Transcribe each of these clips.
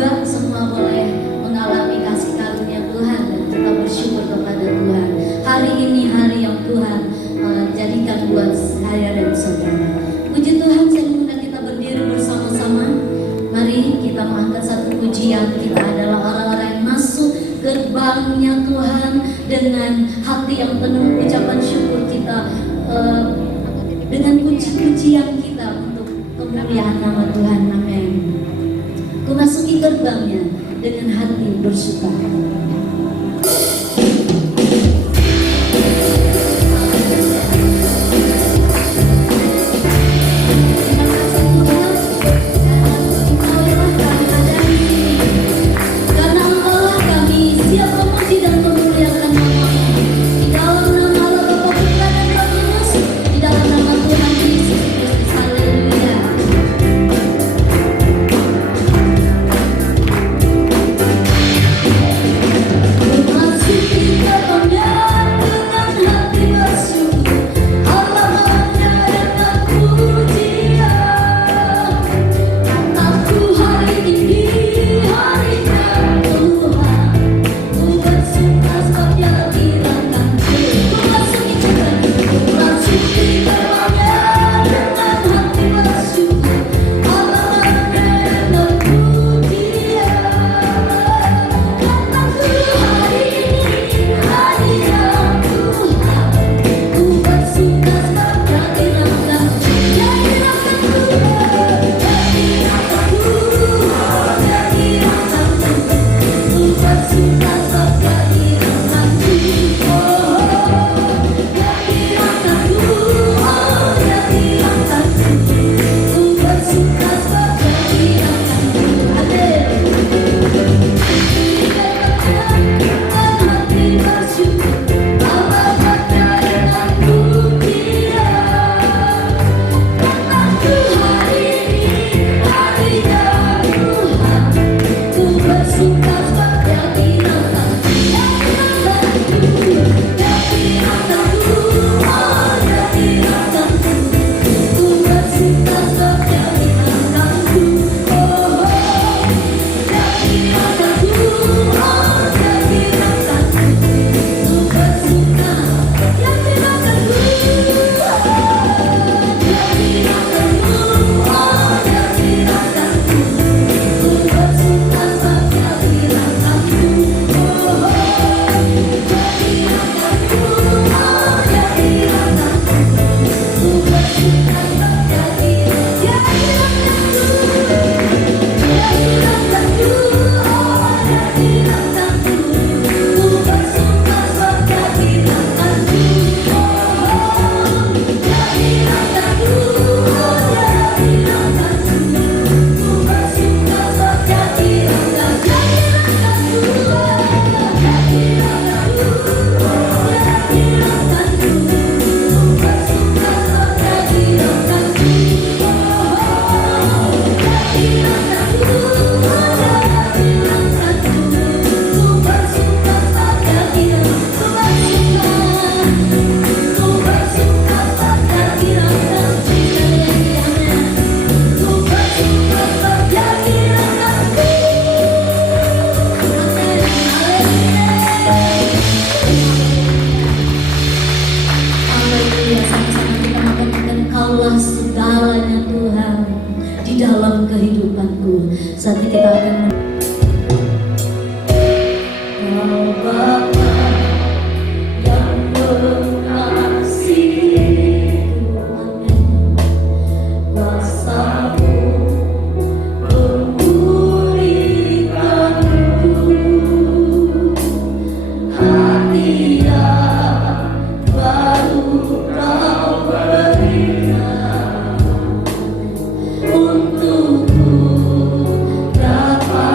juga semua boleh mengalami kasih karunia Tuhan dan kita bersyukur kepada Tuhan. Hari ini hari yang Tuhan jadikan buat saya dan saudara. Puji Tuhan, saya mengundang kita berdiri bersama-sama. Mari kita mengangkat satu pujian. Kita adalah orang-orang yang masuk gerbangnya Tuhan dengan hati yang penuh ucapan syukur kita, dengan puji-pujian kita untuk kemuliaan nama Tuhan. Amin. Memasuki gerbangnya dengan hati bersuka. Untukku dapat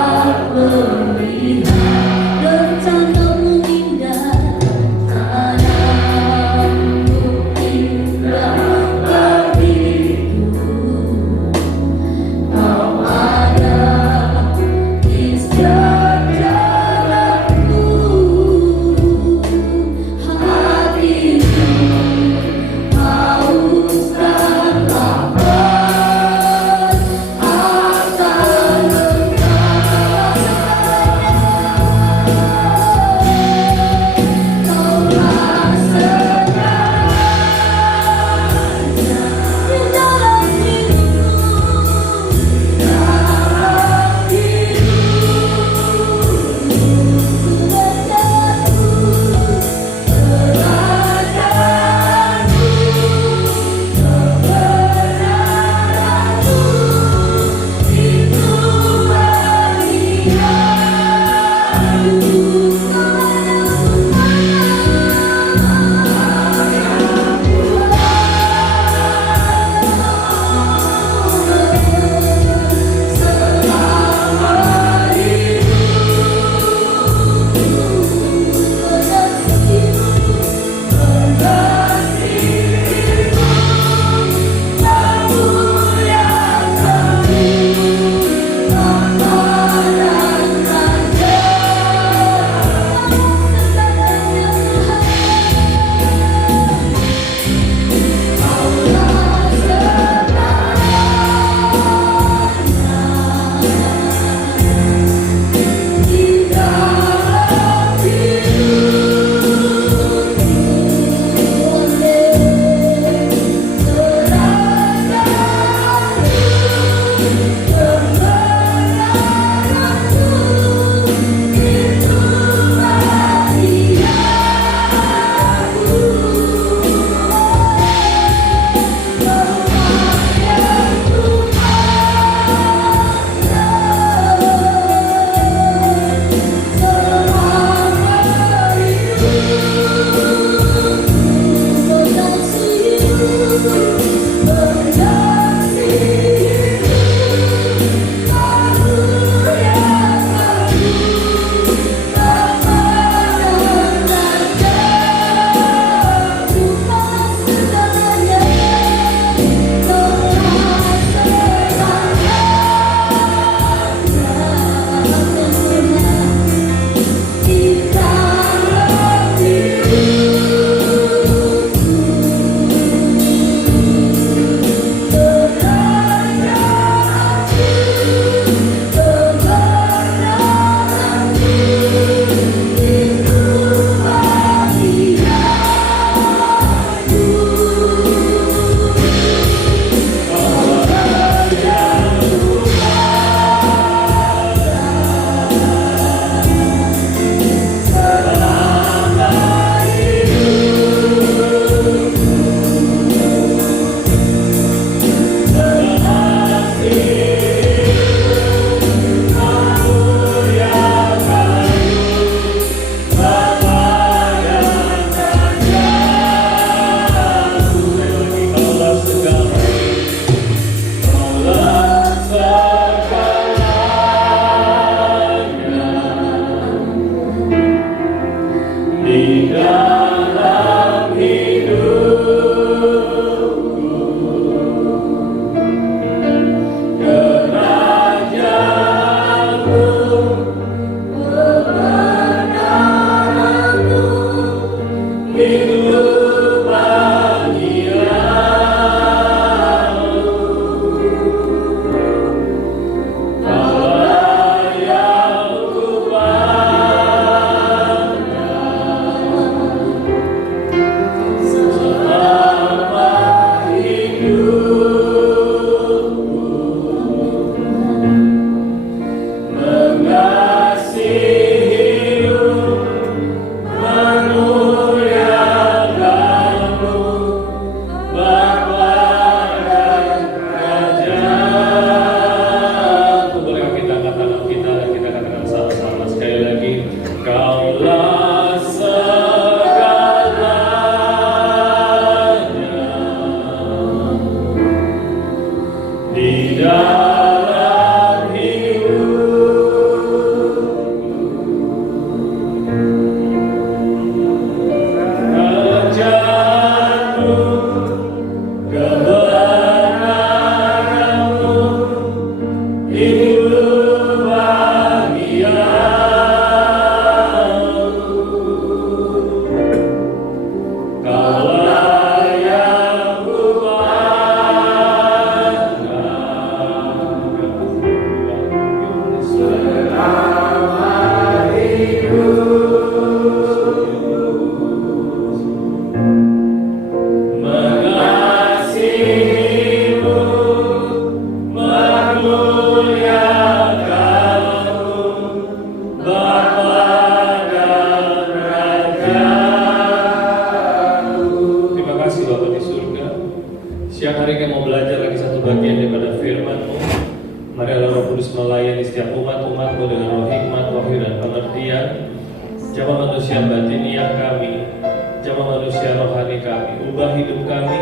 menyertai kami, ubah hidup kami,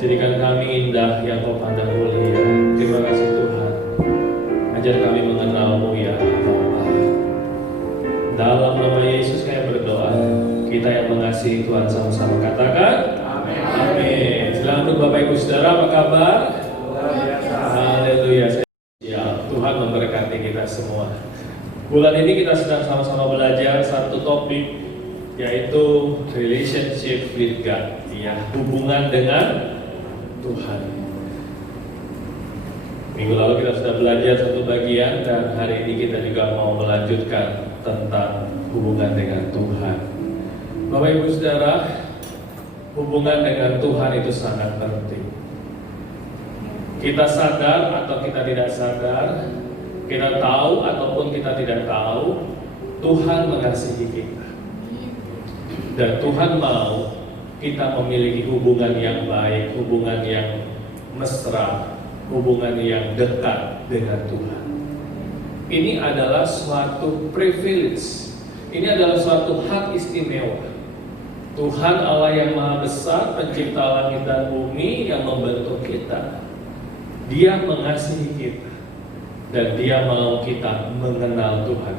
jadikan kami indah yang Kau pandang mulia. Terima kasih Tuhan. Ajar kami mengenal-Mu ya Allah. Dalam nama Yesus kami berdoa. Kita yang mengasihi Tuhan sama-sama katakan amin. Amin. Selamat Bapak Ibu Saudara, apa kabar? Haleluya. Ya, Tuhan memberkati kita semua. Bulan ini kita sedang sama-sama belajar satu topik, yaitu relationship with God, ya, hubungan dengan Tuhan. Minggu lalu kita sudah belajar satu bagian, dan hari ini kita juga mau melanjutkan tentang hubungan dengan Tuhan. Bapak Ibu Saudara, hubungan dengan Tuhan itu sangat penting. Kita sadar atau kita tidak sadar, kita tahu ataupun kita tidak tahu, Tuhan mengasihi kita. Dan Tuhan mau kita memiliki hubungan yang baik, hubungan yang mesra, hubungan yang dekat dengan Tuhan. Ini adalah suatu privilege, ini adalah suatu hak istimewa. Tuhan Allah yang Maha Besar, pencipta langit dan bumi, yang membentuk kita. Dia mengasihi kita, dan Dia mau kita mengenal Tuhan.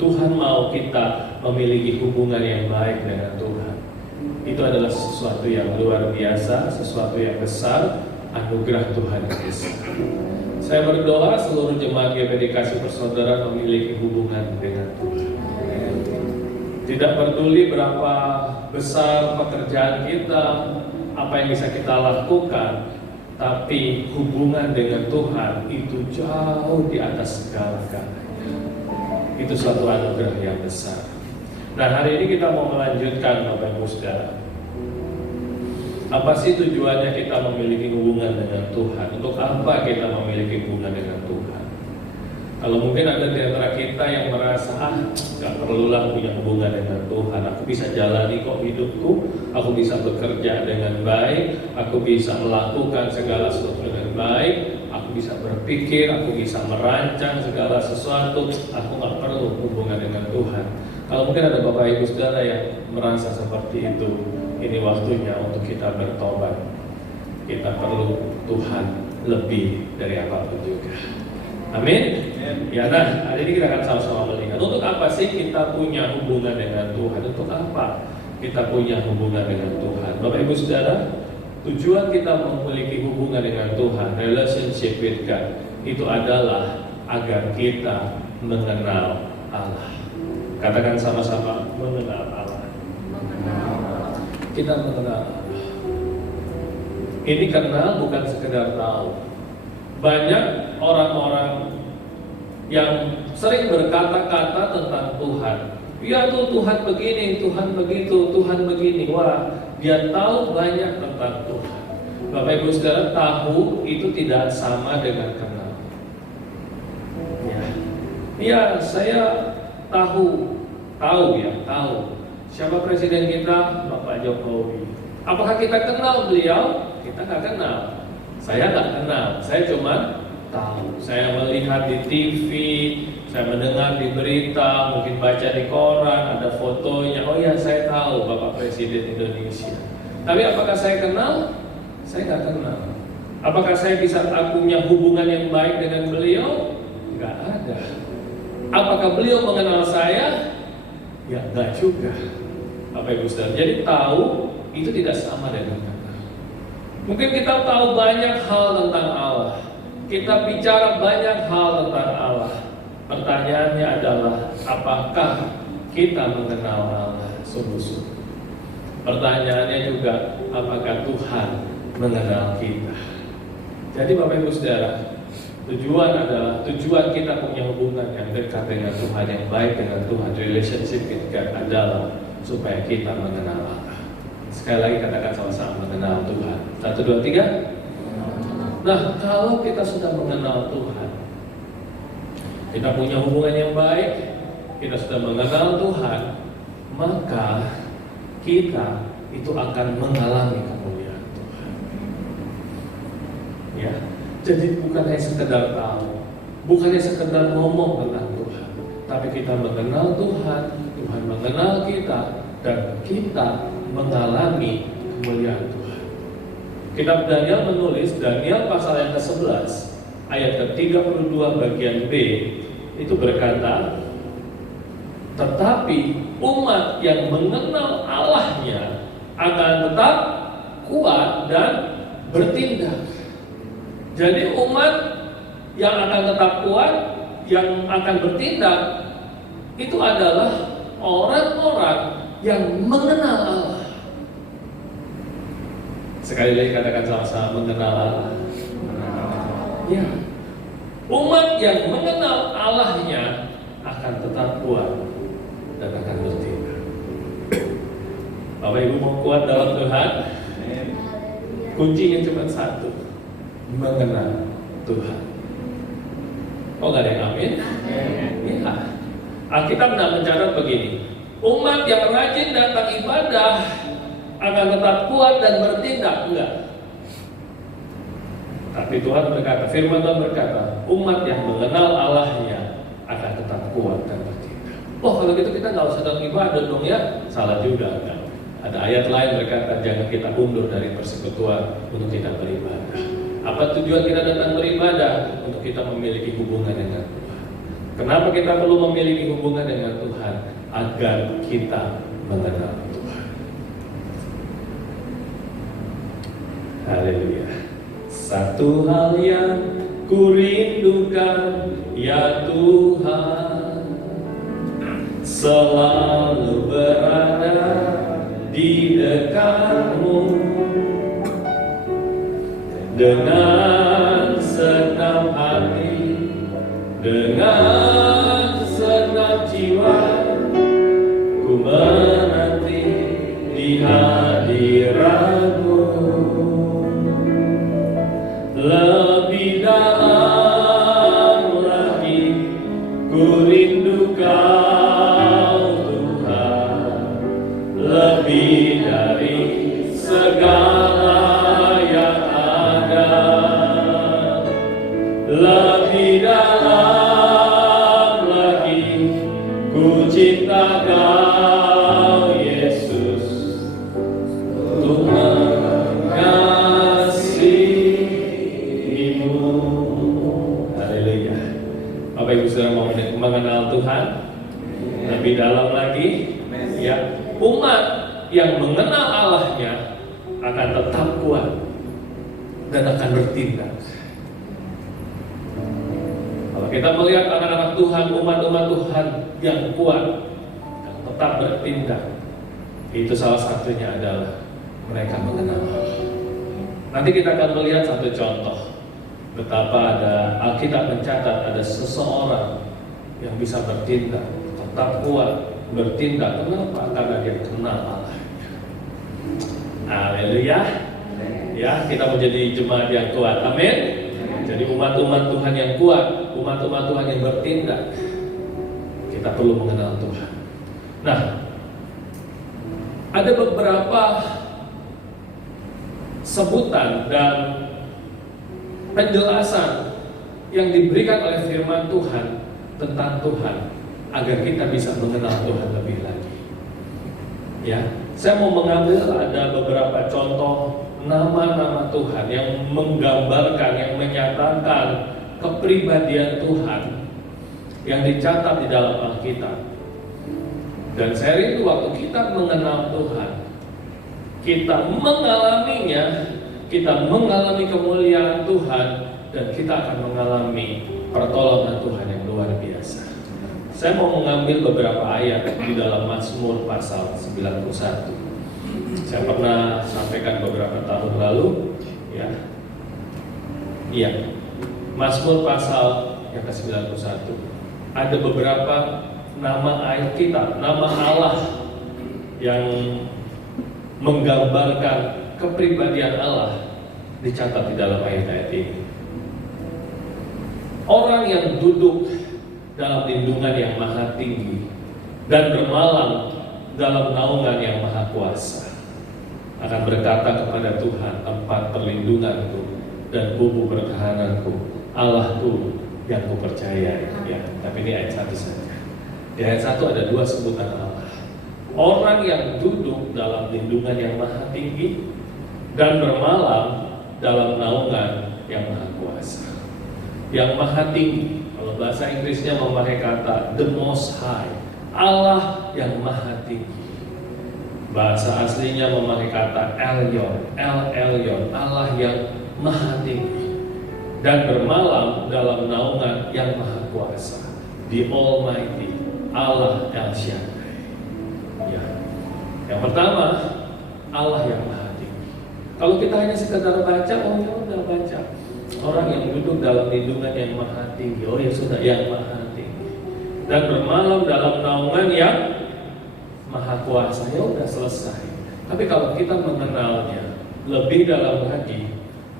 Tuhan mau kita memiliki hubungan yang baik dengan Tuhan. Itu adalah sesuatu yang luar biasa, sesuatu yang besar, anugerah Tuhan yang besar. Saya berdoa seluruh jemaat GPD Kasih Persaudaraan memiliki hubungan dengan Tuhan. Tidak peduli berapa besar pekerjaan kita, apa yang bisa kita lakukan, tapi hubungan dengan Tuhan itu jauh di atas segala-galanya. Itu suatu anugerah yang besar. Nah, hari ini kita mau melanjutkan, Bapak Ibu Saudara. Apa sih tujuannya kita memiliki hubungan dengan Tuhan? Untuk apa kita memiliki hubungan dengan Tuhan? Kalau mungkin ada di antara kita yang merasa, gak perlulah punya hubungan dengan Tuhan. Aku bisa jalani kok hidupku, aku bisa bekerja dengan baik, aku bisa melakukan segala sesuatu dengan baik, aku bisa berpikir, aku bisa merancang segala sesuatu, aku gak perlu hubungan dengan Tuhan. Kalau mungkin ada Bapak Ibu Saudara yang merasa seperti itu, ini waktunya untuk kita bertobat. Kita perlu Tuhan lebih dari apapun juga. Amin. Ya, nah, hari ini kita akan sama-sama melihat untuk apa sih kita punya hubungan dengan Tuhan. Untuk apa kita punya hubungan dengan Tuhan? Bapak Ibu Saudara, tujuan kita memiliki hubungan dengan Tuhan, relationship with God, itu adalah agar kita mengenal Allah. Katakan sama-sama, mengenal Allah. Kita mengenal Allah. Ini kenal bukan sekedar tahu. Banyak orang-orang yang sering berkata-kata tentang Tuhan. Ya tuh Tuhan begini, Tuhan begitu, Tuhan begini. Wah, dia tahu banyak tentang Tuhan. Bapak Ibu Saudara, tahu itu tidak sama dengan kenal. Ya, saya tahu siapa presiden kita, Bapak Jokowi. Apakah kita kenal beliau? Kita nggak kenal. Saya nggak kenal, saya cuma tahu. Saya melihat di TV, saya mendengar di berita, mungkin baca di koran, ada fotonya. Oh ya, saya tahu Bapak Presiden Indonesia. Tapi apakah saya kenal? Saya nggak kenal. Apakah saya bisa punya hubungan yang baik dengan beliau? Nggak ada. Apakah beliau mengenal saya? Ya, nggak juga. Bapak Ibu Saudara, jadi tahu itu tidak sama dengan kenal. Mungkin kita tahu banyak hal tentang Allah, kita bicara banyak hal tentang Allah. Pertanyaannya adalah, apakah kita mengenal Allah sungguh-sungguh? Pertanyaannya juga, apakah Tuhan mengenal kita? Jadi Bapak Ibu Saudara, tujuan kita punya hubungan yang dekat dengan Tuhan, yang baik dengan Tuhan, relationship with God, adalah supaya kita mengenal Allah. Sekali lagi katakan sama-sama, mengenal Tuhan. 1, 2, 3. Nah, kalau kita sudah mengenal Tuhan, kita punya hubungan yang baik, kita sudah mengenal Tuhan, maka kita itu akan mengalami kemuliaan Tuhan. Ya, jadi bukan hanya sekedar tahu, bukan hanya sekedar ngomong tentang Tuhan, tapi kita mengenal Tuhan, Tuhan mengenal kita, dan kita mengalami kemuliaan Tuhan. Kitab Daniel menulis, Daniel pasal yang ke-11 ayat ke-32 bagian B itu berkata, tetapi umat yang mengenal Allahnya akan tetap kuat dan bertindak. Jadi umat yang akan tetap kuat, yang akan bertindak, itu adalah orang-orang yang mengenal Allah. Sekali lagi katakan sama-sama, mengenal Allah. Ya, umat yang mengenal Allahnya akan tetap kuat dan akan bertindak. Bapak Ibu mau kuat dalam Tuhan? Kuncinya cuma satu, mengenal Tuhan. Oh, gak ada yang amin? Ya. Alkitab mencatat begini, umat yang rajin datang ibadah akan tetap kuat dan bertindak. Enggak. Tapi Tuhan berkata, firman Tuhan berkata, umat yang mengenal Allahnya akan tetap kuat dan bertindak. Oh, kalau gitu kita nggak usah datang ibadah dong ya? Salah juga kan? Ada ayat lain berkata, jangan kita undur dari persekutuan untuk kita beribadah. Apa tujuan kita datang beribadah? Untuk kita memiliki hubungan dengan Tuhan. Kenapa kita perlu memiliki hubungan dengan Tuhan? Agar kita mengenal Tuhan. Haleluya. Satu hal yang kurindukan, ya Tuhan, selalu berada di dekatmu. Dengan senang hati, dengan senang jiwa, ku menanti di hadiratmu. Lebih dalam lagi ku rindu Kau Tuhan, lebih dari segala yang ada, lebih dalam lagi ku cinta Kau Yesus, untuk mengasihimu. Haleluya. Bapak Ibu Saudara mau mengenal Tuhan lebih dalam lagi, ya, umat yang mengenal Allahnya akan tetap kuat dan akan bertindak. Kalau kita melihat anak-anak Tuhan, umat-umat Tuhan yang kuat, yang tetap bertindak, itu salah satunya adalah mereka mengenal Allah. Nanti kita akan melihat satu contoh betapa ada Alkitab mencatat ada seseorang yang bisa bertindak, tetap kuat, bertindak. Kenapa? Karena dia kenal Allah. Haleluya. Ya, kita menjadi jemaat yang kuat. Amin. Jadi umat-umat Tuhan yang kuat, umat-umat Tuhan yang bertindak. Kita perlu mengenal Tuhan. Nah, ada beberapa sebutan dan penjelasan yang diberikan oleh firman Tuhan tentang Tuhan agar kita bisa mengenal Tuhan lebih lagi. Ya, saya mau mengambil ada beberapa contoh nama-nama Tuhan yang menggambarkan, yang menyatakan kepribadian Tuhan yang dicatat di dalam Alkitab. Dan saya rindu waktu kita mengenal Tuhan, kita mengalaminya, kita mengalami kemuliaan Tuhan, dan kita akan mengalami pertolongan Tuhan yang luar biasa. Saya mau mengambil beberapa ayat di dalam Mazmur pasal 91. Saya pernah sampaikan beberapa tahun lalu, ya. Iya. Mazmur pasal yang ke-91. Ada beberapa nama ayat kita, nama Allah yang menggambarkan kepribadian Allah dicatat di dalam ayat-ayat ini. Orang yang duduk dalam lindungan yang maha tinggi dan bermalam dalam naungan yang maha kuasa akan berkata kepada Tuhan, tempat perlindunganku dan bumbu pertahananku, Allahku yang kupercayai. Ya, tapi ini ayat 1 saja. Di ayat 1 ada dua sebutan Allah. orang yang duduk dalam lindungan yang maha tinggi dan bermalam dalam naungan yang maha kuasa. Yang maha tinggi, kalau bahasa Inggrisnya memakai kata the most high, Allah yang maha tinggi. Bahasa aslinya memakai kata Elyon, El Elyon, Allah yang maha tinggi dan bermalam dalam naungan yang maha kuasa, the Almighty, Allah El Shaddai. Ya. Yang pertama, Allah yang maha tinggi. Kalau kita hanya sekedar baca, oh ya udah baca. Orang yang duduk dalam lindungan yang maha tinggi, oh ya sudah, yang maha tinggi. Dan bermalam dalam naungan yang maha kuasa, ya udah selesai. Tapi kalau kita mengenalnya lebih dalam lagi,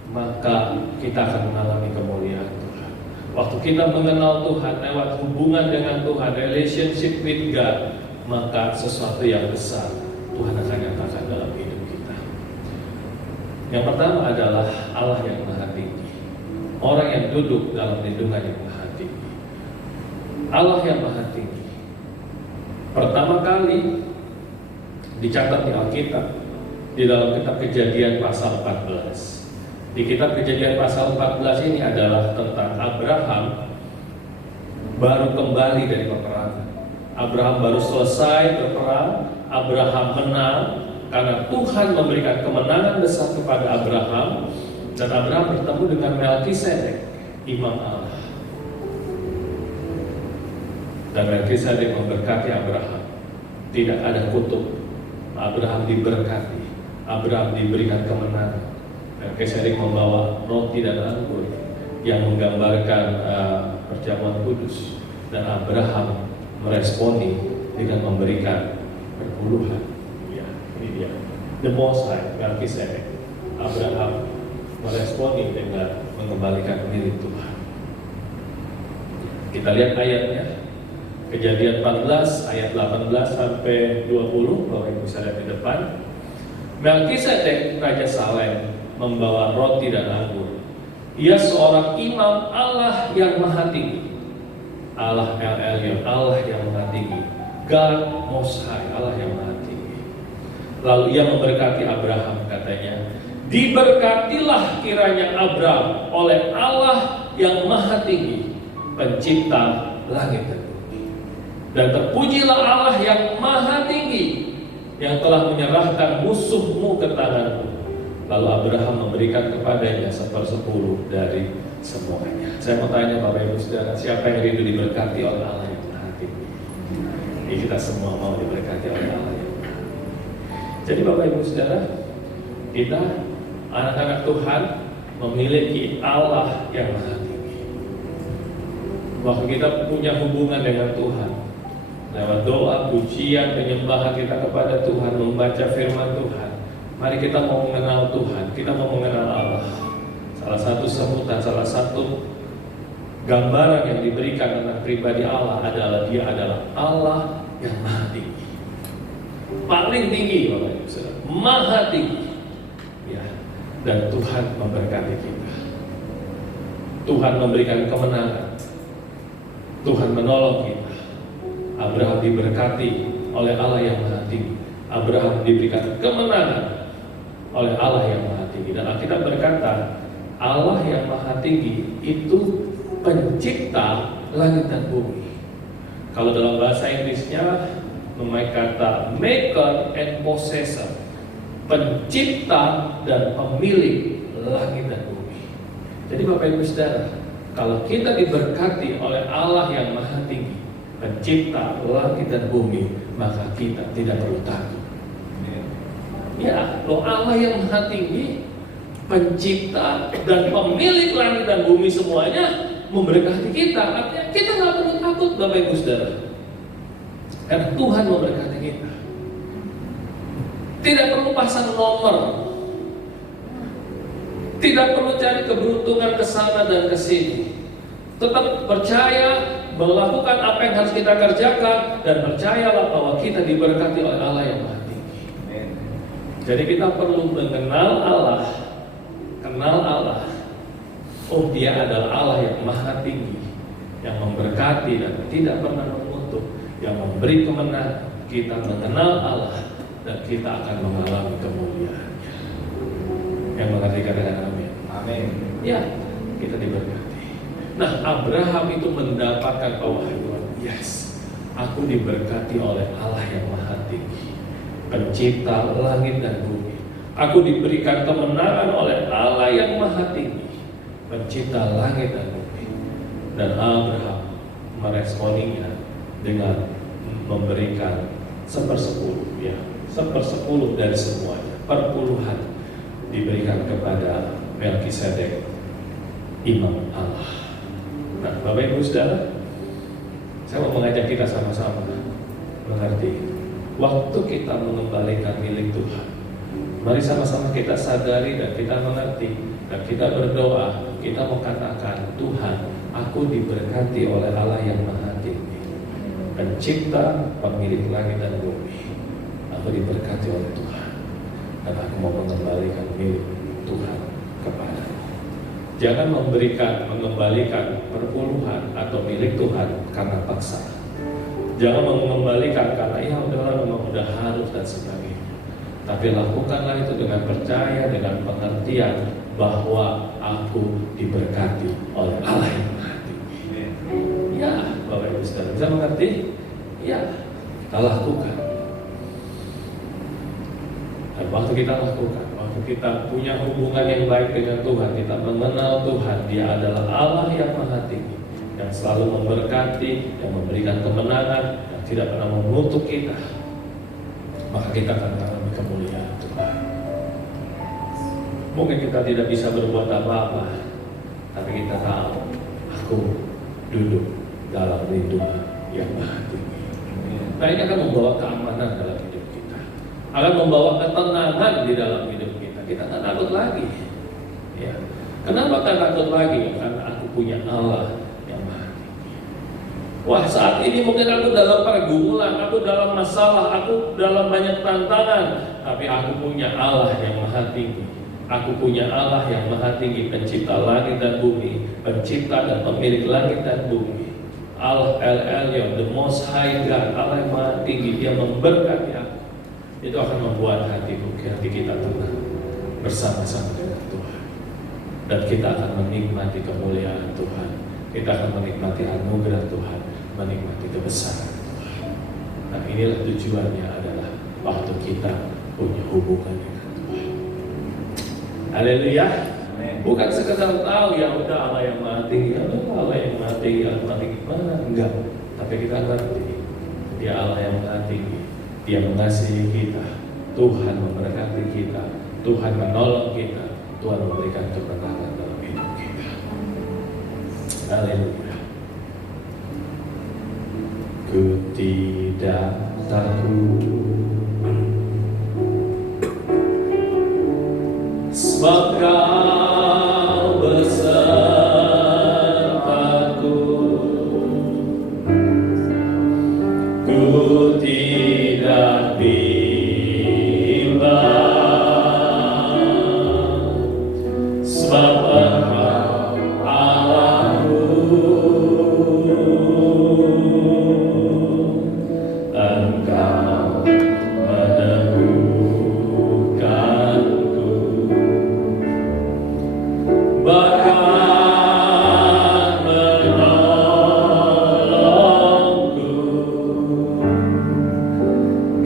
maka kita akan mengalami kemuliaan Tuhan. Waktu kita mengenal Tuhan lewat hubungan dengan Tuhan, relationship with God, maka sesuatu yang besar Tuhan akan nyatakan dalam hidup kita. Yang pertama adalah Allah yang maha tinggi, orang yang duduk dalam lindungan yang maha tinggi. Allah yang maha tinggi pertama kali dicatat di Alkitab di dalam kitab Kejadian pasal 14. Di kitab Kejadian pasal 14 ini adalah tentang Abraham baru kembali dari peperangan. Abraham baru selesai berperang, Abraham menang karena Tuhan memberikan kemenangan besar kepada Abraham, dan Abraham bertemu dengan Melkisedek, imam Allah. Dan Melkisedek memberkati Abraham. Tidak ada kutuk. Abraham diberkati. Abraham diberikan kemenangan. Melkisedek membawa roti dan anggur yang menggambarkan perjamuan kudus, dan Abraham meresponi dengan memberikan perpuluhan. Ya, ini dia. The Most High, Melkisedek. Abraham meresponi dengan mengembalikan milik Tuhan. Kita lihat ayatnya. Kejadian 14 ayat 18 sampai 20, Bapak Ibu bisa lihat di depan. Melkisedek Raja Salem membawa roti dan anggur. Ia seorang imam Allah yang maha tinggi, Allah El Elyon, Allah yang maha tinggi, God Most High, Allah yang maha tinggi. Lalu ia memberkati Abraham, katanya, diberkatilah kiranya Abraham oleh Allah yang maha tinggi, pencipta langit dan bumi. Dan terpujilah Allah yang maha tinggi, yang telah menyerahkan musuhmu ke tanganmu. Lalu Abraham memberikan kepadanya 1/10 dari semuanya. Saya mau tanya Bapak Ibu Saudara, siapa yang rindu diberkati oleh Allah yang maha tinggi? Ini kita semua mau diberkati oleh Allah yang maha tinggi. Jadi Bapak Ibu Saudara, kita anak-anak Tuhan memiliki Allah yang maha tinggi. Waktu kita punya hubungan dengan Tuhan, lewat doa, pujian, penyembahan kita kepada Tuhan, membaca firman Tuhan, mari kita mau mengenal Tuhan, kita mau mengenal Allah. Salah satu sebutan, salah satu gambaran yang diberikan tentang pribadi Allah adalah Dia adalah Allah yang maha tinggi, paling tinggi, Bapak Ibu Saudara, maha tinggi. Ya, dan Tuhan memberkati kita. Tuhan memberikan kemenangan. Tuhan menolong kita. Abraham diberkati oleh Allah yang maha tinggi. Abraham diberikan kemenangan oleh Allah yang maha tinggi. Dan Alkitab berkata, Allah yang maha tinggi itu pencipta langit dan bumi. Kalau dalam bahasa Inggrisnya memakai kata maker and possessor, pencipta dan pemilik langit dan bumi. Jadi Bapak Ibu Saudara, kalau kita diberkati oleh Allah yang maha tinggi, pencipta langit dan bumi, maka kita tidak perlu takut. Ya, loh, Allah yang maha tinggi, pencipta dan pemilik langit dan bumi semuanya memberkati kita. Artinya kita nggak perlu takut, Bapak Ibu Saudara, karena Tuhan memberkati kita. Tidak perlu pasang nomor, tidak perlu cari keberuntungan ke sana dan ke sini. Tetap percaya, melakukan apa yang harus kita kerjakan, dan percayalah bahwa kita diberkati oleh Allah yang maha tinggi. Jadi kita perlu mengenal Allah, kenal Allah. Oh, Dia adalah Allah yang maha tinggi, yang memberkati dan tidak pernah mengutuk, yang memberi kemenangan, kita mengenal Allah, dan kita akan mengalami kemuliaan-Nya. Yang mengerti katakan amin. Amin. Ya, kita diberkati. Nah, Abraham itu mendapatkan pewahyuan. Yes, aku diberkati oleh Allah yang Maha Tinggi, Pencipta langit dan bumi. Aku diberikan kemenangan oleh Allah yang Maha Tinggi, Pencipta langit dan bumi. Dan Abraham meresponinya dengan memberikan 1/10, ya, 1/10 dari semuanya, perpuluhan diberikan kepada Melkisedek, imam Allah. Nah, Bapak Ibu Saudara, saya mau mengajak kita sama-sama mengerti, waktu kita mengembalikan milik Tuhan, mari sama-sama kita sadari dan kita mengerti dan kita berdoa. Kita mau katakan, Tuhan, aku diberkati oleh Allah yang Maha Tinggi, Pencipta, pemilik langit dan bumi. Aku diberkati oleh Tuhan, dan aku mau mengembalikan milik Tuhan kepadamu. Jangan mengembalikan perpuluhan atau milik Tuhan karena paksa. Jangan mengembalikan karena ya udahlah, memang udah harus dan sebagainya. Tapi lakukanlah itu dengan percaya, dengan pengertian bahwa aku diberkati oleh Allah yang Maha Tinggi. Ya, Bapak Ibu Saudara, bisa mengerti? Ya, kita lakukan. Dan waktu kita lakukan, waktu kita punya hubungan yang baik dengan Tuhan, kita mengenal Tuhan, Dia adalah Allah yang Maha Tinggi, yang selalu memberkati, yang memberikan kemenangan, yang tidak pernah mengutuk kita, maka kita akan mengalami kemuliaan Tuhan. Mungkin kita tidak bisa berbuat apa-apa, tapi kita tahu aku duduk dalam lindungan yang Maha Tinggi. Nah, ini akan membawa keamanan dalam hidup kita, akan membawa ketenangan di dalam hidup kita. Kita tak takut lagi. Ya. Kenapa tak takut lagi? Karena aku punya Allah yang Maha Tinggi. Wah, saat ini mungkin aku dalam pergumulan, aku dalam masalah, aku dalam banyak tantangan, tapi aku punya Allah yang Maha Tinggi. Aku punya Allah yang Maha Tinggi, Pencipta langit dan bumi, Pencipta dan pemilik langit dan bumi. Allah El Elyon, the Most High God, Allah yang Maha Tinggi, Dia memberkati aku. Itu akan membuat hati kita tenang bersama-sama dengan Tuhan. Dan kita akan menikmati kemuliaan Tuhan. Kita akan menikmati anugerah Tuhan, menikmati kebesaran Tuhan. Nah, inilah tujuannya adalah waktu kita punya hubungan dengan Tuhan. Haleluya. Bukan sekedar tahu ya udah Allah yang Maha Tinggi, Allah yang Maha Tinggi, Allah Maha Tinggi mana? Enggak. Tapi kita ngerti Dia Allah yang Maha Tinggi. Dia mengasihi kita, Tuhan memberkati kita, Tuhan menolong kita, Tuhan memberikan kemenangan dalam hidup kita. Haleluya. Ku tidak takut, sebab Kau besertaku. Ku tidak bimbang, sebab Engkau Allahku. Engkau meneguhkanku, bahkan menolongku.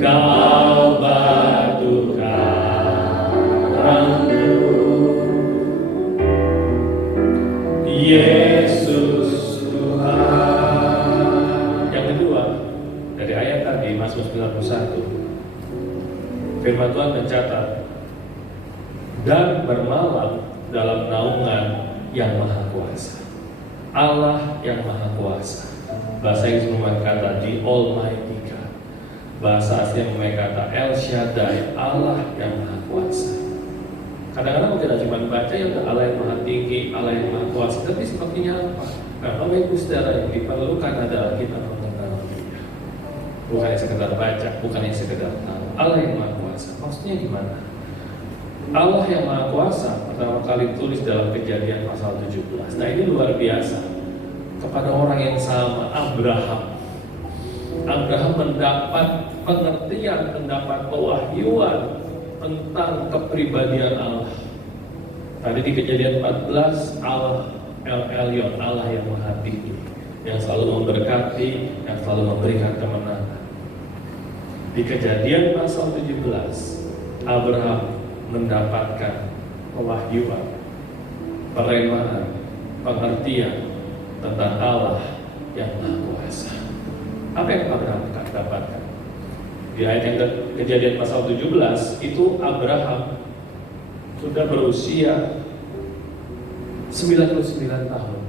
Kau batu karangku, Yesus Tuhan. Yang kedua, dari ayat tadi Mazmur 91, firman Tuhan mencatat, dan bermalam dalam naungan yang Maha Kuasa. Allah yang Maha Kuasa. Bahasa Inggris mengatakan the Almighty God. Bahasa asli mengatakan El Shaddai, Allah yang Maha Kuasa. Kadang-kadang kita cuma baca ya Allah yang Maha Tinggi, Allah yang Maha Kuasa, tapi sepertinya apa? Nah, Bapak Ibu Saudara, yang diperlukan adalah kita mengenal Dia. Bukan yang sekedar baca, bukan yang sekedar tahu. Allah yang Maha Kuasa, maksudnya gimana? Allah yang Maha Kuasa pertama kali tulis dalam Kejadian pasal 17. Nah, ini luar biasa. Kepada orang yang sama, Abraham. Abraham mendapat pengertian, mendapat pewahyuan tentang kepribadian Allah. Tadi di Kejadian 14, Allah El Elyon, Allah yang Maha Tinggi, yang selalu memberkati, yang selalu memberikan kemenangan. Di Kejadian pasal 17, Abraham mendapatkan pewahyuan, peremaan, pengertian tentang Allah yang Maha Kuasa. Apa yang Abraham dapatkan? Di ayat yang Kejadian pasal 17 itu Abraham sudah berusia 99 tahun.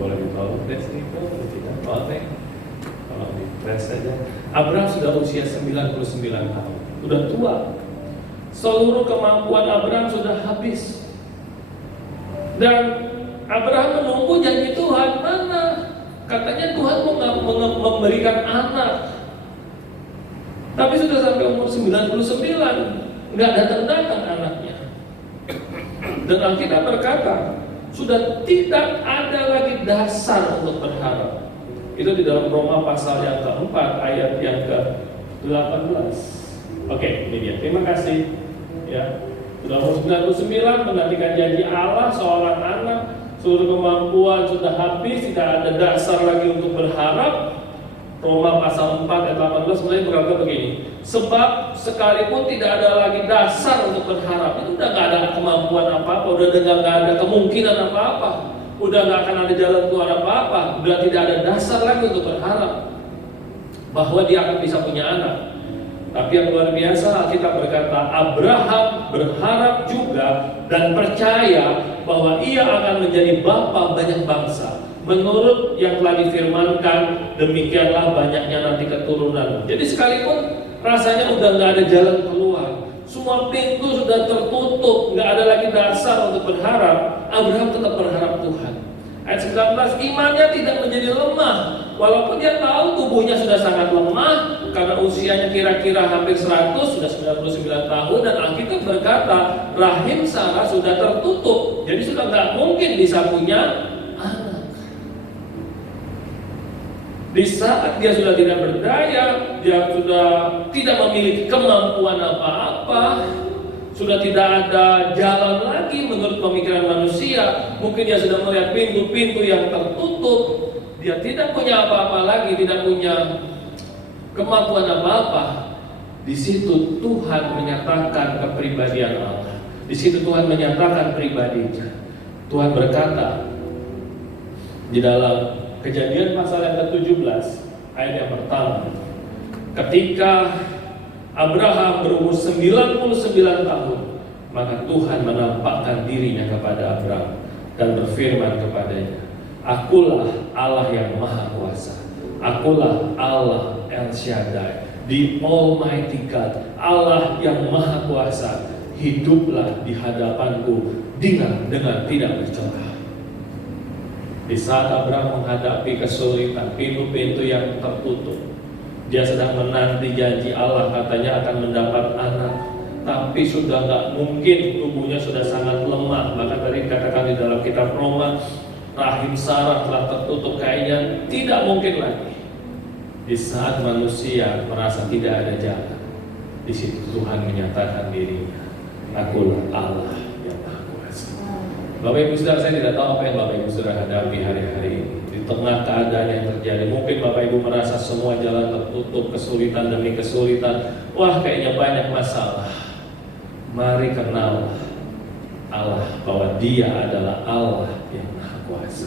Boleh ditolong deh sedikit, kita tolong di press saja. Abraham sudah usia 99 tahun, sudah tua. Seluruh kemampuan Abraham sudah habis. Dan Abraham menunggu janji Tuhan. Mana? Katanya Tuhan mau memberikan anak. Tapi sudah sampai umur 99, nggak datang-datang anaknya. Dan Alkitab berkata, sudah tidak ada lagi dasar untuk berharap. Itu di dalam Roma pasal yang keempat, ayat yang ke-18. Oke, ini dia. Terima kasih. Ya, sudah umur 99, menantikan janji Allah, seorang anak, seluruh kemampuan sudah habis, tidak ada dasar lagi untuk berharap. Roma pasal 4 ayat 18 mulai berkata begini, sebab sekalipun tidak ada lagi dasar untuk berharap, itu udah gak ada kemampuan apa-apa, udah gak ada kemungkinan apa-apa, udah gak akan ada jalan keluar apa-apa, udah tidak ada dasar lagi untuk berharap bahwa dia akan bisa punya anak. Tapi yang luar biasa, Alkitab berkata Abraham berharap juga dan percaya bahwa ia akan menjadi bapa banyak bangsa. Menurut yang telah difirmankan, demikianlah banyaknya nanti keturunan. Jadi sekalipun rasanya udah nggak ada jalan keluar, semua pintu sudah tertutup, nggak ada lagi dasar untuk berharap, Abraham tetap berharap Tuhan. Ayat 19, imannya tidak menjadi lemah, walaupun dia tahu tubuhnya sudah sangat lemah, karena usianya kira-kira hampir 100, sudah 99 tahun, dan Alkitab berkata, rahim Sarah sudah tertutup, jadi sudah nggak mungkin bisa punya anak. Di saat dia sudah tidak berdaya, dia sudah tidak memiliki kemampuan apa-apa, sudah tidak ada jalan lagi menurut pemikiran manusia, mungkin dia sudah melihat pintu-pintu yang tertutup, dia tidak punya apa-apa lagi, tidak punya kemampuan apa-apa. Di situ Tuhan menyatakan kepribadian Allah. Di situ Tuhan menyatakan pribadinya. Tuhan berkata di dalam Kejadian pasal yang ke-17 ayat yang pertama, ketika Abraham berumur 99 tahun, maka Tuhan menampakkan dirinya kepada Abraham dan berfirman kepadanya, akulah Allah yang Maha Kuasa, akulah Allah El Shaddai, the Almighty God, Allah yang Maha Kuasa, hiduplah di hadapanku dengan tidak bercelah. Di saat Abraham menghadapi kesulitan, pintu-pintu yang tertutup, dia sedang menanti janji Allah, katanya akan mendapat anak, tapi sudah nggak mungkin, tubuhnya sudah sangat lemah. Bahkan tadi dikatakan di dalam kitab Roma, rahim Sarah telah tertutup, kayaknya tidak mungkin lagi. Di saat manusia merasa tidak ada jalan, di situ Tuhan menyatakan dirinya, akulah Allah yang Maha Kuasa. Bapak Ibu Saudara, saya tidak tahu apa yang Bapak Ibu Saudara hadapi hari-hari ini. Di tengah keadaan yang terjadi, mungkin Bapak Ibu merasa semua jalan tertutup, kesulitan demi kesulitan. Wah, kayaknya banyak masalah. Mari kenal Allah, bahwa Dia adalah Allah yang Maha Kuasa.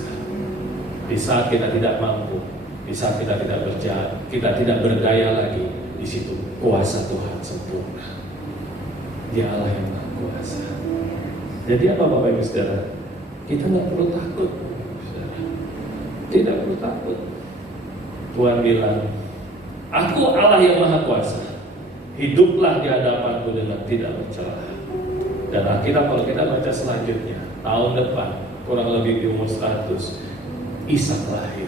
Di saat kita tidak mampu, di saat kita tidak berjalan, kita tidak berdaya lagi, di situ kuasa Tuhan sempurna. Dia Allah yang Maha Kuasa. Jadi apa Bapak Ibu Saudara? Kita nggak perlu takut, saudara. Tidak perlu takut. Tuhan bilang, aku Allah yang Maha Kuasa, hiduplah di hadapanku dengan tidak bercelah. Dan Alkitab kalau kita baca selanjutnya, tahun depan kurang lebih di umur 100, Ishak lahir.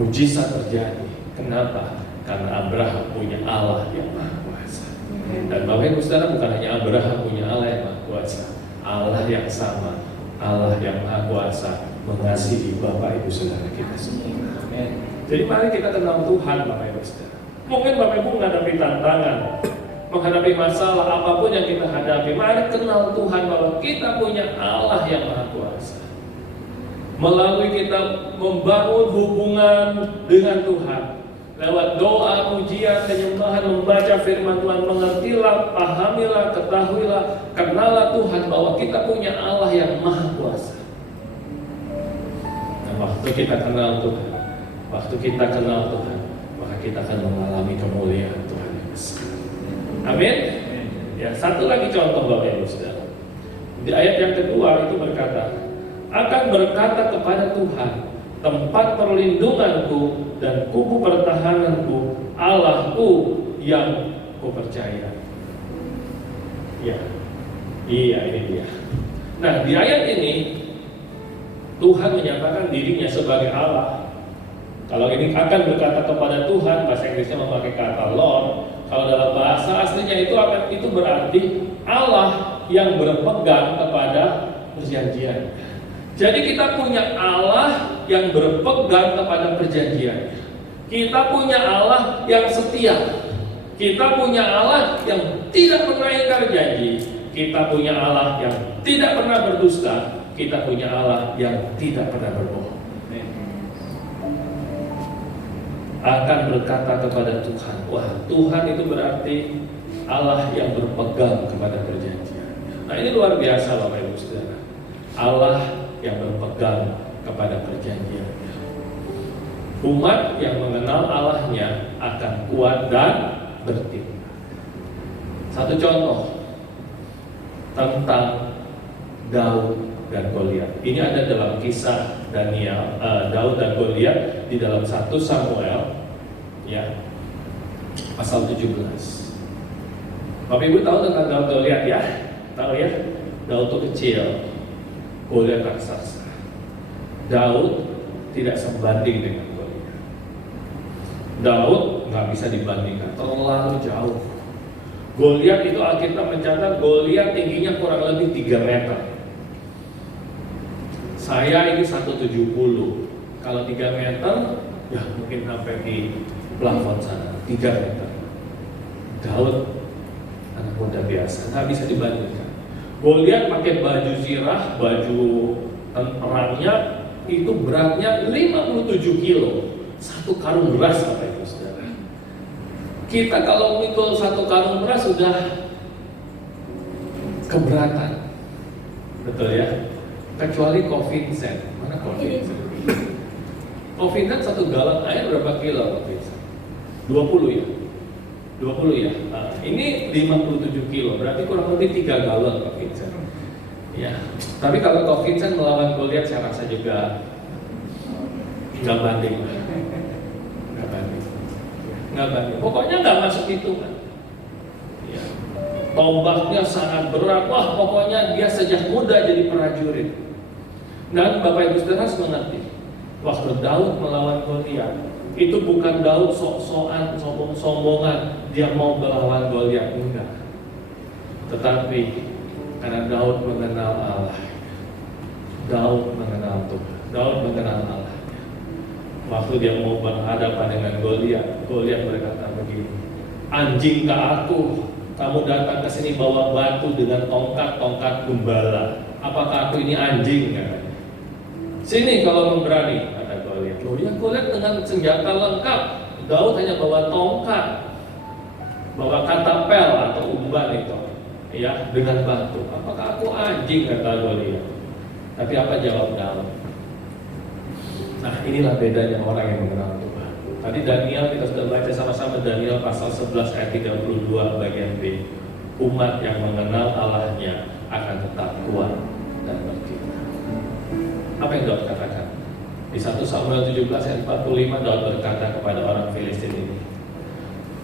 Mujizat terjadi. Kenapa? Karena Abraham punya Allah yang Maha Kuasa. Dan Bapak Ibu Saudara, bukan hanya Abraham punya Allah yang Maha Kuasa, Allah yang sama, Allah yang Maha Kuasa mengasihi Bapak Ibu Saudara kita semua. Jadi mari kita kenal Tuhan, Bapak Ibu Saudara. Mungkin Bapak Ibu menghadapi tantangan, menghadapi masalah apapun yang kita hadapi, mari kenal Tuhan bahwa kita punya Allah yang Maha Kuasa. Melalui kita membangun hubungan dengan Tuhan, lewat doa, pujian, penyembahan, membaca firman Tuhan, mengertilah, pahamilah, ketahuilah, kenallah Tuhan bahwa kita punya Allah yang Maha Kuasa. Dan waktu kita kenal Tuhan, maka kita akan mengalami kemuliaan Tuhan yang besar. Amin. Ya, satu lagi contoh Bapak Ibu Saudara. Di ayat yang kedua itu berkata, akan berkata kepada Tuhan, tempat perlindunganku dan kubu pertahananku, Allahku yang kupercaya. Ya, iya ini dia. Nah, di ayat ini Tuhan menyatakan dirinya sebagai Allah. Kalau ini akan berkata kepada Tuhan, bahasa Inggrisnya memakai kata Lord. Kalau dalam bahasa aslinya itu berarti Allah yang berpegang kepada perjanjian. Jadi kita punya Allah yang berpegang kepada perjanjian. Kita punya Allah yang setia. Kita punya Allah yang tidak pernah ingkar janji. Kita punya Allah yang tidak pernah berdusta. Kita punya Allah yang tidak pernah berbohong. Akan berkata kepada Tuhan. Wah, Tuhan itu berarti Allah yang berpegang kepada perjanjian. Nah, ini luar biasa Bapak Ibu Saudara. Allah yang berpegang kepada perjanjiannya. Umat yang mengenal Allahnya akan kuat dan bertindak. Satu contoh tentang Daud dan Goliat. Ini ada dalam kisah Daud dan Goliat di dalam 1 Samuel ya, pasal 17. Bapak Ibu tahu tentang Daud Goliat ya? Tahu ya? Daud itu kecil, Goliat raksasa. Daud tidak sebanding dengan Goliat. Daud nggak bisa dibandingkan, terlalu jauh. Goliat itu Alkitab mencatat Goliat tingginya kurang lebih 3 meter. Saya ini 170. Kalau 3 meter, ya mungkin sampai di plafon sana. 3 meter. Daud anak muda biasa, nggak bisa dibandingkan. Goliat pakai baju zirah, baju perangnya itu beratnya 57 kilo. 1 karung beras Bapak Ibu Saudara. Kita kalau mikul 1 karung beras sudah keberatan. Betul ya? Kecuali Covincent. Mana Covincent? Covincent 1 galon air berapa kilo Covincent? 20 ya? 20 ya? Nah, ini 57 kilo, berarti kurang lebih 3 galon Covincent. Ya, tapi kalau Covincent melawan Goliat saya rasa juga nggak banding. Pokoknya nggak masuk hitungan. Ya. Tombaknya sangat berat. Wah, pokoknya dia sejak muda jadi prajurit. Dan Bapak Ibu Saudara harus mengerti, waktu Daud melawan Goliat, itu bukan Daud sok-sokan, sombong-sombongan dia mau melawan Goliat, enggak. Tetapi karena Daud mengenal Allah, Daud mengenal Tuhan, Daud mengenal Allah. Waktu dia mau berhadapan dengan Goliat, Goliat berkata begini, anjingkah aku, kamu datang ke sini bawa batu dengan tongkat gembala. Apakah aku ini anjing? Katanya. Sini kalau memberani, kata Goliat. Goliat dengan senjata lengkap. Daud hanya bawa tongkat, bawa katapel atau umban itu, ya, dengan batu. Apakah aku anjing? Kata Goliat. Tapi apa jawab Daud? Nah, inilah bedanya orang yang mengenal Tuhan. Tadi Daniel kita sudah baca sama-sama, Daniel pasal 11 ayat 32 bagian B. Umat yang mengenal Allahnya akan tetap kuat dan berkibar. Apa yang Daud katakan? Di 1 Samuel 17 ayat 45 Daud berkata kepada orang Filistin ini,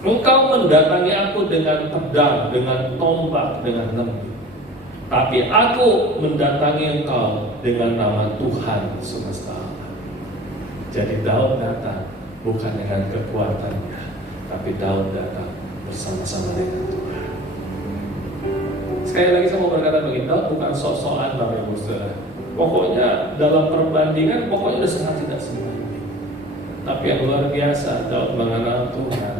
engkau mendatangi aku dengan pedang, dengan tombak, dengan lembu, tapi aku mendatangi engkau dengan nama Tuhan semesta alam. Jadi Daud datang bukan dengan kekuatannya, tapi Daud datang bersama-sama dengan Tuhan. Sekali lagi saya mau berkata begini, Daud bukan sok-sokan Bapak Ibu Saudara. Pokoknya dalam perbandingan, pokoknya udah sangat tidak sebanding. Tapi yang luar biasa, Daud mengenal Tuhan,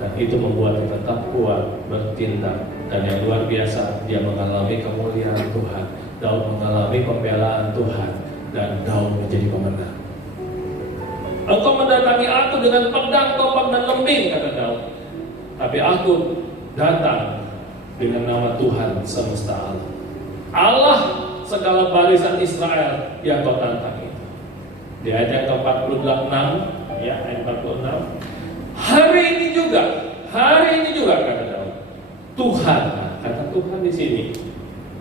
dan itu membuat dia tetap kuat bertindak. Dan yang luar biasa, dia mengalami kemuliaan Tuhan. Daud mengalami pembelaan Tuhan, dan Daud menjadi pemenang. Engkau mendatangi aku dengan pedang, topak, dan lembing, kata Daud. Tapi aku datang dengan nama Tuhan semesta alam, Allah segala barisan Israel yang kau tantang itu. Di ayat yang ke-46, ya, ayat 46. Hari ini juga kata Daud, Tuhan, kata Tuhan di sini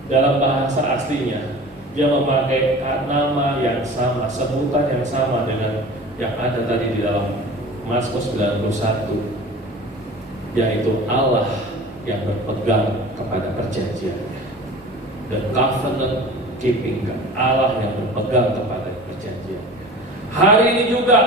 dalam bahasa aslinya dia memakai nama yang sama, sebutan yang sama dengan yang ada tadi di dalam Mazmur 91, yaitu Allah yang berpegang kepada perjanjiannya. The covenant keeping God, Allah yang berpegang kepada perjanjiannya. Hari ini juga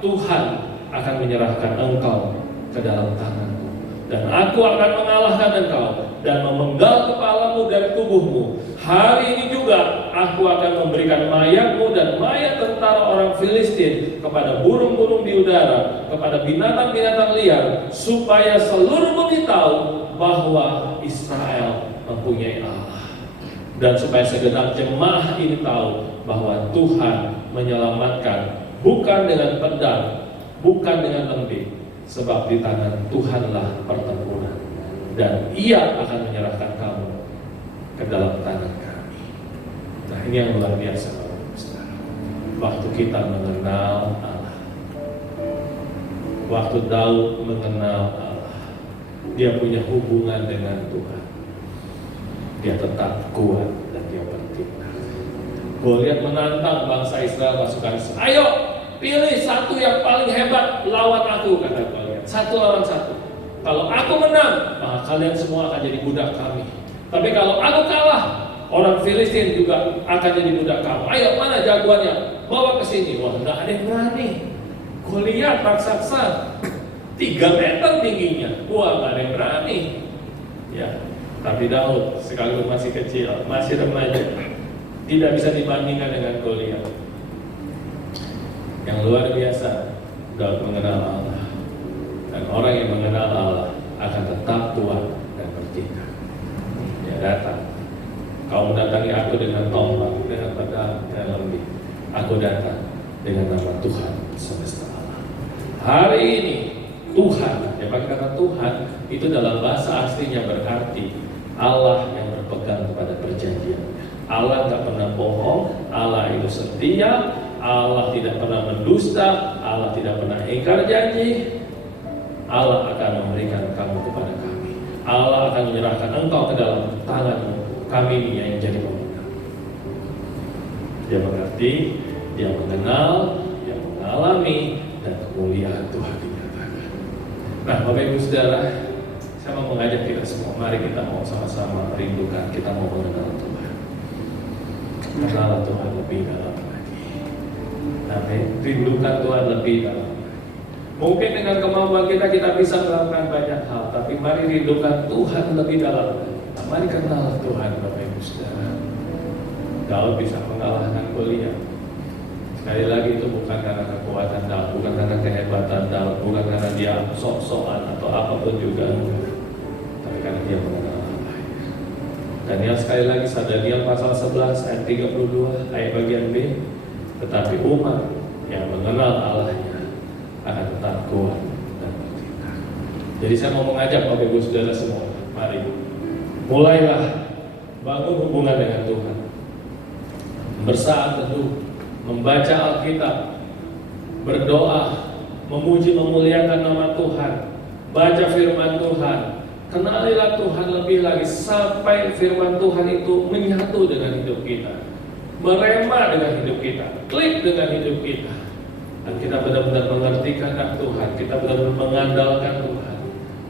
Tuhan akan menyerahkan engkau ke dalam tanganku, dan aku akan mengalahkan engkau dan memenggal kepalamu dari tubuhmu. Hari ini juga aku akan memberikan mayatmu dan mayat tentara orang Filistin kepada burung-burung di udara, kepada binatang-binatang liar, supaya seluruh bumi tahu bahwa Israel mempunyai Allah, dan supaya segenap jemaah ini tahu bahwa Tuhan menyelamatkan bukan dengan pedang, bukan dengan lembing, sebab di tangan Tuhanlah pertempuran, dan Ia akan menyerahkan kamu ke dalam tangan kami. Nah, ini yang luar biasa, Bapak-Saudara. Waktu kita mengenal Allah, waktu Daud mengenal Allah, dia punya hubungan dengan Tuhan, dia tetap kuat dan dia bertindak. Goliat menantang bangsa Israel, pasukan Israel. Ayo, pilih satu yang paling hebat lawan aku, kata Goliat. Satu lawan satu. Kalau aku menang, maka kalian semua akan jadi budak kami. Tapi kalau aku kalah, orang Filistin juga akan jadi budak kamu. Ayo, mana jagoannya? Bawa ke sini. Wah, nggak ada yang berani. Goliat raksasa 3 meter tingginya. Wah, nggak ada yang berani. Ya, tapi Daud sekalipun masih kecil, masih remaja, tidak bisa dibandingkan dengan Goliat. Yang luar biasa, Daud mengenal Allah, dan orang yang mengenal Allah akan tetap kuat dan bertindak. Dia datang. Kau mendatangi aku dengan tombak, dengan pedang, dan lembing. Aku datang dengan nama Tuhan semesta alam. Hari ini Tuhan, ya pakai kata Tuhan itu dalam bahasa aslinya berarti Allah yang berpegang kepada perjanjian. Allah tak pernah bohong, Allah itu setia, Allah tidak pernah mendusta, Allah tidak pernah ingkar janji. Allah akan memberikan kamu kepada kami. Allah akan menyerahkan engkau ke dalam tanganmu. Kami ini yang jadi pemenang. Dia mengerti, dia mengenal, dia mengalami, dan kemuliaan Tuhan dinyatakan. Nah, Bapak Ibu Saudara, saya mau mengajak kita semua, mari kita mau sama-sama rindukan, kita mau mengenal Tuhan. Kenal Tuhan lebih dalam lagi. Amin. Rindukan Tuhan lebih dalam. Mungkin dengan kemampuan kita bisa melakukan banyak hal, tapi mari rindukan Tuhan lebih dalam. Mari kenal Tuhan, Bapak Ibu Saudara. Daud bisa mengalahkan Goliat. Sekali lagi itu bukan karena kekuatan Daud, bukan karena kehebatan Daud, bukan karena dia sok-sokan atau apapun juga, tapi karena dia mengenal Allah. Daniel sekali lagi, Daniel pasal 11 ayat 32 ayat bagian B. Tetapi umat yang mengenal Allahnya akan tetap kuat dan bertindak. Jadi saya mau mengajak Bapak Ibu Saudara semua, mari mulailah bangun hubungan dengan Tuhan. Bersaat teduh, membaca Alkitab, berdoa, memuji memuliakan nama Tuhan, baca firman Tuhan, kenalilah Tuhan lebih lagi sampai firman Tuhan itu menyatu dengan hidup kita, merema dengan hidup kita, klik dengan hidup kita. Dan kita benar-benar mengerti kehendak Tuhan, kita benar-benar mengandalkan Tuhan,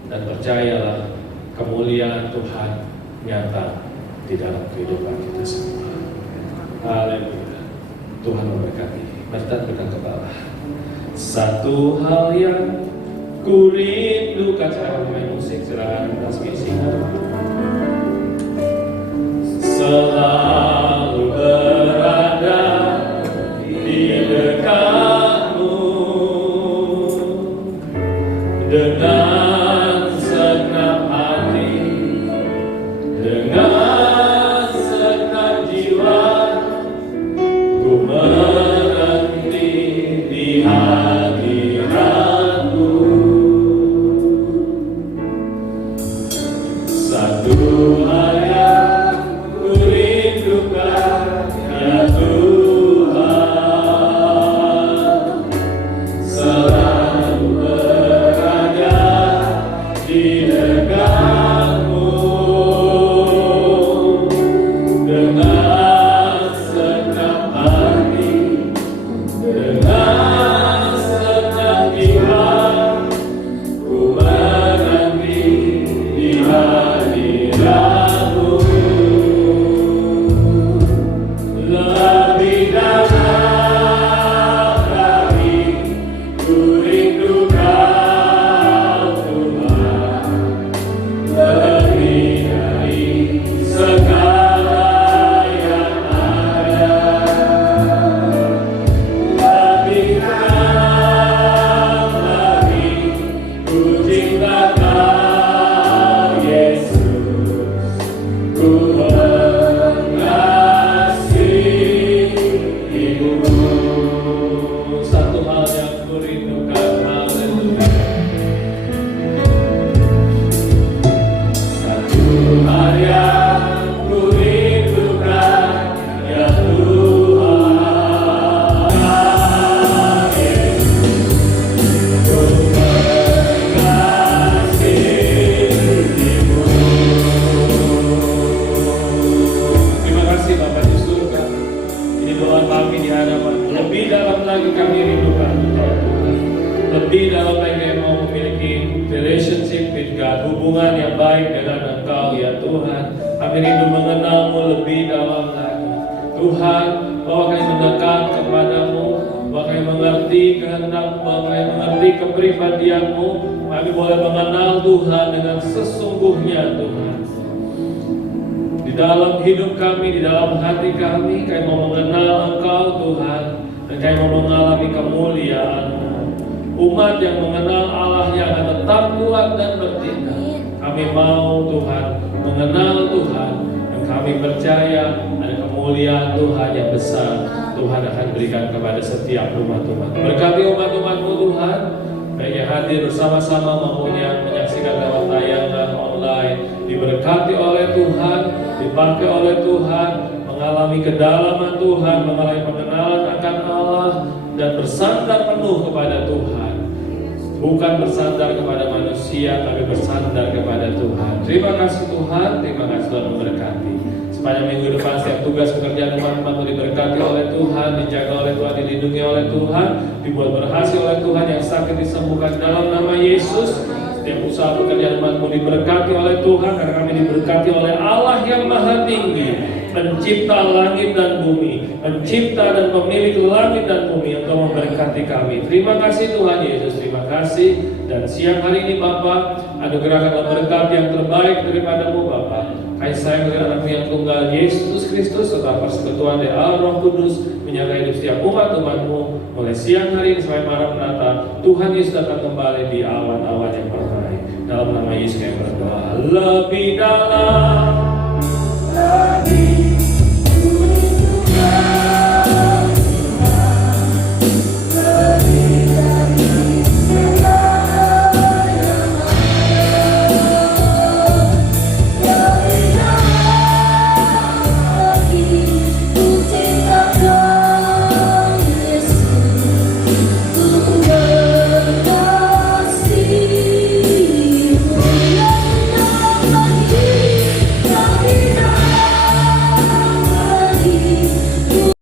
dan percayalah kemuliaan Tuhan nyata di dalam kehidupan kita semua. Haleluya. Tuhan memberkati. Bertandukkan kepala. Satu hal yang ku rindukan, saya main musik, silakan transmisi. Selalu Satu hal yang ku rindukan, ya Tuhan, selalu berada di dekatmu dengan segenap hati, dengan segenap jiwa. Ku menanti di hadiratmu, lebih dalam lagi ku rindu Kau Tuhan, lebih dari segala yang ada, lebih dalam lagi ku cinta Kau Yesus, ku mengasihimu. Satu hal yang ku rindukan, haleluya. Satu hal yang ku rindukan, ya Tuhan, ku mengasihimu. Terima kasih Bapa di surga. Ini doa kami di hadapan-Mu. Lebih dalam lagi kami rindukan Engkau Tuhan. Lebih dalam lagi kami mau memiliki relationship with God, hubungan yang baik dengan Engkau ya Tuhan. Kami rindu mengenal-Mu lebih dalam lagi. Tuhan, bahwa kami mendekat kepadamu, bahwa kami mengerti kehendak-Mu, bahwa kami mengerti kepribadian-Mu, kami boleh mengenal Tuhan dengan sesungguhnya Tuhan. Di dalam hidup kami, di dalam hati kami mau mengenal Engkau Tuhan, dan kami mau mengalami kemuliaan-Mu. Umat yang mengenal Allah yang akan tetap kuat dan bertindak. Kami mau Tuhan mengenal Tuhan, dan kami percaya ada kemuliaan Tuhan yang besar Tuhan akan berikan kepada setiap umat-umat. Berkati umat-umat-Mu Tuhan, baik yang hadir bersama-sama maupun yang menyaksikan lewat tayangan online, diberkati oleh Tuhan, dipakai oleh Tuhan, mengalami kedalaman Tuhan, mengalami pengenalan akan Allah, dan bersandar penuh kepada Tuhan. Bukan bersandar kepada manusia, tapi bersandar kepada Tuhan. Terima kasih Tuhan, terima kasih Tuhan memberkati. Sepanjang minggu depan setiap tugas pekerjaan umat-Mu diberkati oleh Tuhan, dijaga oleh Tuhan, dilindungi oleh Tuhan, dibuat berhasil oleh Tuhan, yang sakit disembuhkan dalam nama Yesus. Setiap usaha pekerjaan umat-Mu diberkati oleh Tuhan, karena kami diberkati oleh Allah yang maha tinggi, pencipta langit dan bumi, pencipta dan pemilik langit dan bumi, yang telah memberkati kami. Terima kasih Tuhan Yesus, terima kasih. Dan siang hari ini Bapa, anugerahkanlah berkat yang terbaik daripada-Mu Bapa. Kasih sayang dengan anak-Mu yang tunggal Yesus Kristus, serta persekutuan dari Allah Roh Kudus menyertai hidup setiap umat-umat-Mu mulai siang hari ini sampai malam menata. Tuhan Yesus datang kembali di awan-awan yang permai. Dalam nama Yesus kami berdoa. Lebih dalam